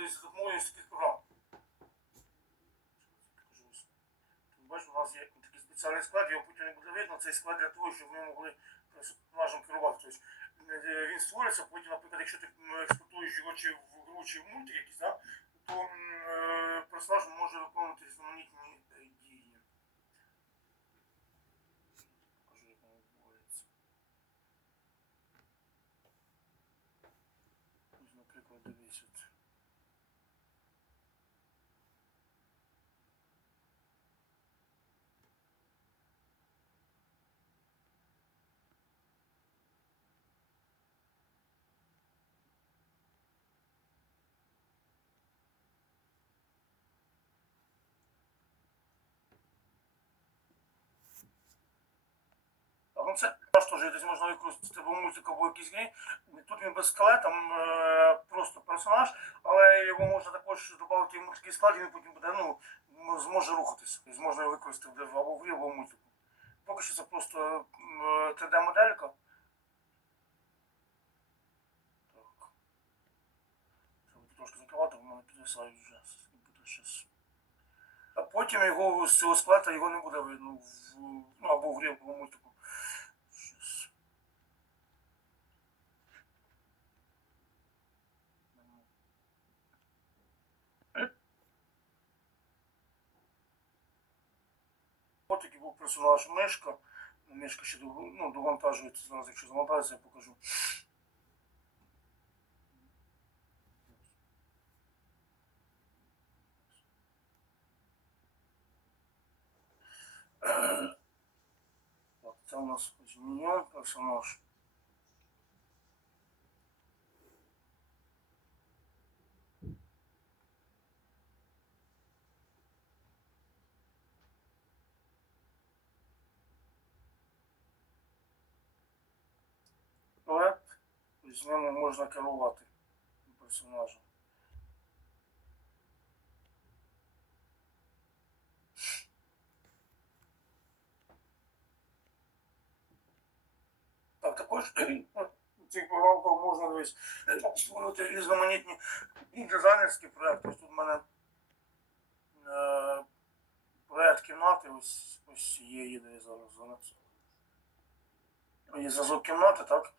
тобто, за допомогою таких програм. Бачиш, у нас є такий спеціальний склад, його потім не буде видно. Цей склад для того, щоб ми могли персонажем керувати. Тобто, е, він створюється, потім, наприклад, якщо ти експортуєш його чи в гру, чи в мультик якийсь, да, то е, персонаж може виконувати різноманітні е, дії. Наприклад, дивись теж теж десь можна використати або музику, або якісь грі. Тут він без скелета, е, просто персонаж, але його можна також додати в такий склад, і він потім буде, ну, зможе рухатися. Зможна його використати або в грі, або в мультику. Поки що це просто 3D-моделька. Так. Треба трошки закривати, в мене підвисають вже. А потім його з цього склада його не буде видно в, ну, або в грі, або в мультику. От який був персонаж мишка. Мишка ще ну, довантажується зараз, якщо завантажиться, я покажу. Це у нас змія персонаж. Проект, з ним можна керувати персонажем. Так, також в цих програмках можна десь створити різноманітні дизайнерські проекти. Ось тут в мене е, проект кімнати, ось, ось є, є де я зараз занесу. Є зразок кімнати, так?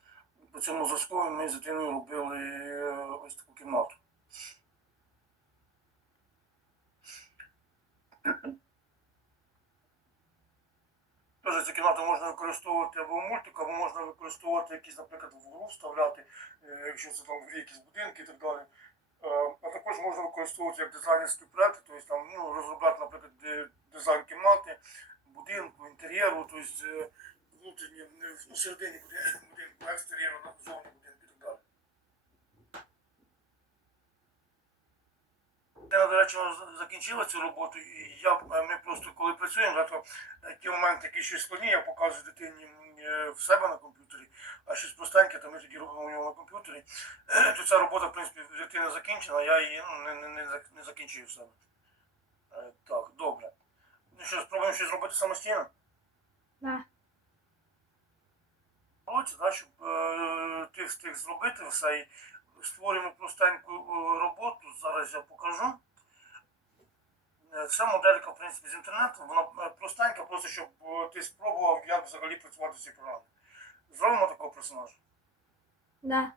По цьому зразку ми з дитиною робили е, ось таку кімнату. Теж цю кімнату можна використовувати або в мультику, або можна використовувати якісь, наприклад, в гру вставляти, е, якщо це там якісь будинки і так далі. Е, А також можна використовувати як дизайнерські проекти, тобто там ну, розробляти, наприклад, дизайн кімнати, будинку, інтер'єру, тобто е, внутрішні, е, ну, всередині будинку, будинку, екстер'єру, зовні будинку і так далі. Я, до речі, закінчила цю роботу, і я, ми просто коли працюємо, то е, ті моменти, які щось складні, я показую дитині е, в себе на комп'ютері, а щось простеньке, то ми тоді робимо у нього на комп'ютері. То ця робота, в принципі, в дитини закінчена, я її ну, не, не, не, не закінчую в себе. Так, добре. Ну що, спробуємо щось зробити самостійно? Да. Молодці, да, щоб е, тих тих зробити все і створюємо простеньку е, роботу. Зараз я покажу. Ця моделька, в принципі, з інтернету. Вона е, простенька, просто щоб е, ти спробував, як взагалі працювати з цією програмою. Зробимо такого персонажа. Да.